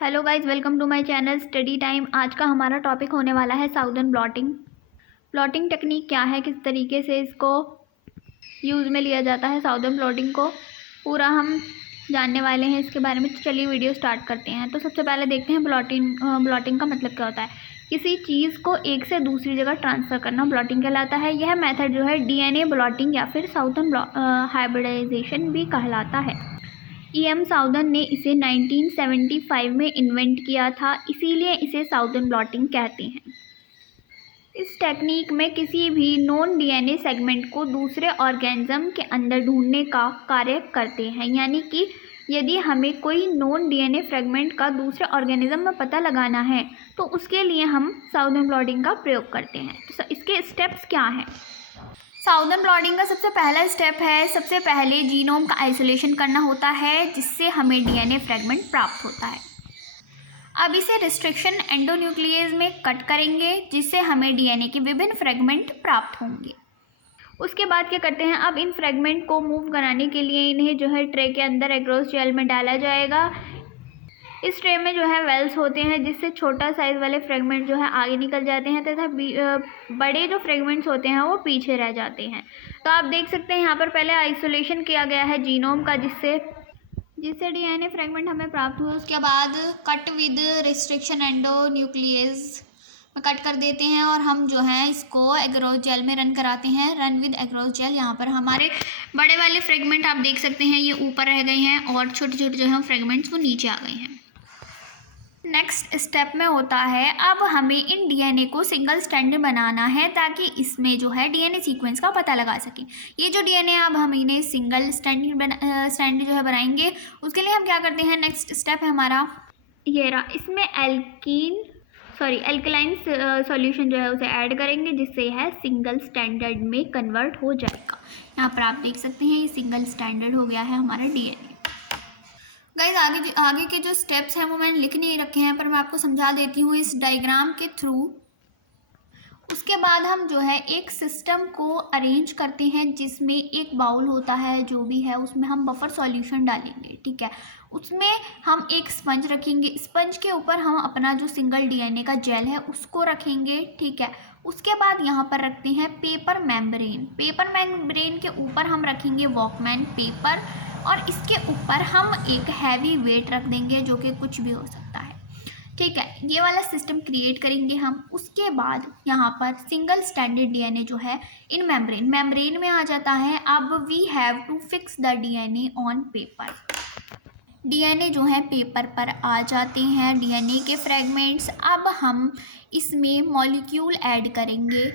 Hello guys, welcome to my channel study time. आज का हमारा टॉपिक होने वाला है साउदर्न ब्लॉटिंग। ब्लॉटिंग टेक्निक क्या है, किस तरीके से इसको यूज़ में लिया जाता है, साउदर्न ब्लॉटिंग को पूरा हम जानने वाले हैं इसके बारे में। तो चलिए वीडियो स्टार्ट करते हैं। तो सबसे पहले देखते हैं ब्लॉटिंग का मतलब क्या होता है। किसी चीज़ को एक से दूसरी जगह ट्रांसफ़र करना ब्लॉटिंग कहलाता है। यह मेथड जो है डीएनए ब्लॉटिंग या फिर साउदर्न हाइब्रिडाइजेशन भी कहलाता है। E.M. साउदर्न ने इसे 1975 में इन्वेंट किया था, इसीलिए इसे साउदर्न ब्लॉटिंग कहते हैं। इस टेक्निक में किसी भी नॉन डीएनए सेगमेंट को दूसरे ऑर्गेनिज्म के अंदर ढूंढने का कार्य करते हैं। यानी कि यदि हमें कोई नॉन डीएनए फ्रेगमेंट का दूसरे ऑर्गेनिज्म में पता लगाना है तो उसके लिए हम साउदर्न ब्लॉटिंग का प्रयोग करते हैं। तो इसके स्टेप्स क्या हैं? साउदर्न ब्लॉटिंग का सबसे पहला स्टेप है, सबसे पहले जीनोम का आइसोलेशन करना होता है, जिससे हमें डीएनए फ्रेगमेंट प्राप्त होता है। अब इसे रिस्ट्रिक्शन एंडोन्यूक्लियस में कट करेंगे, जिससे हमें डीएनए के विभिन्न फ्रेगमेंट प्राप्त होंगे। उसके बाद क्या करते हैं, अब इन फ्रेगमेंट को मूव कराने के लिए इन्हें जो है ट्रे के अंदर एग्रोस जेल में डाला जाएगा। इस ट्रे में जो है वेल्स होते हैं, जिससे छोटा साइज़ वाले फ्रेगमेंट जो है आगे निकल जाते हैं तथा बड़े जो फ्रेगमेंट्स होते हैं वो पीछे रह जाते हैं। तो आप देख सकते हैं यहाँ पर पहले आइसोलेशन किया गया है जीनोम का, जिससे डीएनए फ्रेगमेंट हमें प्राप्त हुए। उसके बाद कट विद रिस्ट्रिक्शन एंडोन्यूक्लियस में कट कर देते हैं और हम जो है इसको एग्रोस जेल में रन कराते हैं। Run with agarose gel. यहाँ पर हमारे बड़े वाले फ्रेगमेंट आप देख सकते हैं ये ऊपर रह गए हैं और छोटे छोटे जो है फ्रेगमेंट्स वो नीचे आ गए हैं। नेक्स्ट स्टेप में होता है, अब हमें इन डीएनए को सिंगल स्ट्रैंडेड बनाना है ताकि इसमें जो है डीएनए सीक्वेंस का पता लगा सकें। ये जो डीएनए अब हम इन्हें सिंगल स्ट्रैंडेड जो है बनाएंगे, उसके लिए हम क्या करते हैं, नेक्स्ट स्टेप है हमारा ये रहा, इसमें एल्कलाइन सॉल्यूशन जो है उसे ऐड करेंगे, जिससे यह सिंगल स्टैंडर्ड में कन्वर्ट हो जाएगा। यहाँ पर आप देख सकते हैं ये सिंगल स्टैंडर्ड हो गया है हमारा डीएनए। गाइज आगे के जो स्टेप्स हैं वो मैंने लिख नहीं रखे हैं, पर मैं आपको समझा देती हूँ इस डायग्राम के थ्रू। उसके बाद हम जो है एक सिस्टम को अरेंज करते हैं, जिसमें एक बाउल होता है, जो भी है उसमें हम बफर सॉल्यूशन डालेंगे। ठीक है, उसमें हम एक स्पंज रखेंगे, स्पंज के ऊपर हम अपना जो सिंगल डीएनए का जेल है उसको रखेंगे। ठीक है, उसके बाद यहाँ पर रखते हैं पेपर मेम्ब्रेन। पेपर मेम्ब्रेन के ऊपर हम रखेंगे वॉकमैन पेपर और इसके ऊपर हम एक हैवी वेट रख देंगे, जो कि कुछ भी हो सकता है। ठीक है, ये वाला सिस्टम क्रिएट करेंगे हम। उसके बाद यहाँ पर सिंगल स्टैंडर्ड डीएनए जो है इन मेम्ब्रेन में आ जाता है। अब we have to fix the DNA on paper. DNA जो है पेपर पर आ जाते हैं, डीएनए के फ्रेगमेंट्स। अब हम इसमें मॉलिक्यूल ऐड करेंगे।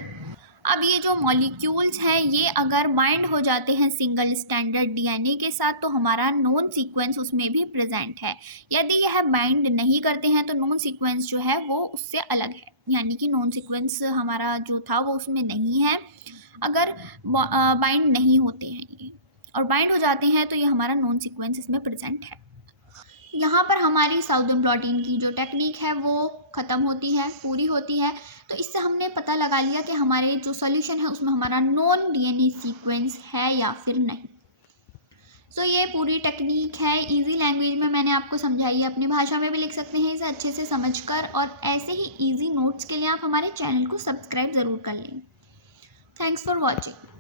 अब ये जो मॉलिक्यूल्स हैं ये अगर बाइंड हो जाते हैं सिंगल स्टैंडर्ड डीएनए के साथ, तो हमारा नॉन सीक्वेंस उसमें भी प्रेजेंट है। यदि यह बाइंड नहीं करते हैं तो नॉन सीक्वेंस जो है वो उससे अलग है, यानी कि नॉन सीक्वेंस हमारा जो था वो उसमें नहीं है अगर बाइंड नहीं होते हैं ये, और बाइंड हो जाते हैं तो ये हमारा नॉन सीक्वेंस इसमें प्रेजेंट है। यहाँ पर हमारी साउदर्न ब्लॉटिंग की जो टेक्निक है वो ख़त्म होती है, पूरी होती है। तो इससे हमने पता लगा लिया कि हमारे जो सॉल्यूशन है उसमें हमारा नॉन डीएनए सीक्वेंस है या फिर नहीं। सो ये पूरी टेक्निक है, इजी लैंग्वेज में मैंने आपको समझाई है, अपनी भाषा में भी लिख सकते हैं इसे अच्छे से समझकर। और ऐसे ही ईजी नोट्स के लिए आप हमारे चैनल को सब्सक्राइब ज़रूर कर लें। Thanks for watching.